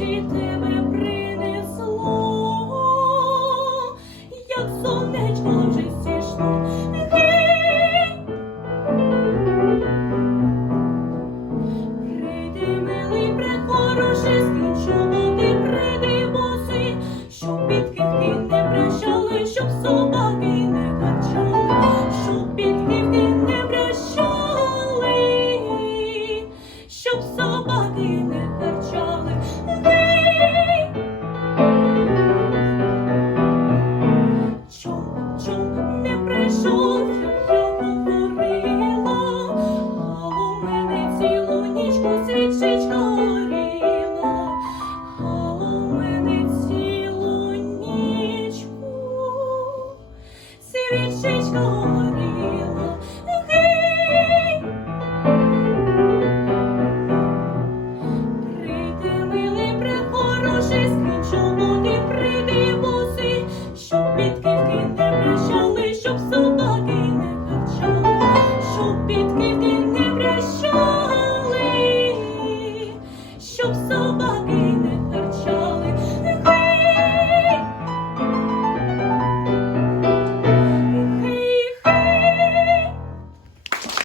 Діти не прийшов, я говорила, у мене цілу нічку свічечка горіла, у мене цілу нічку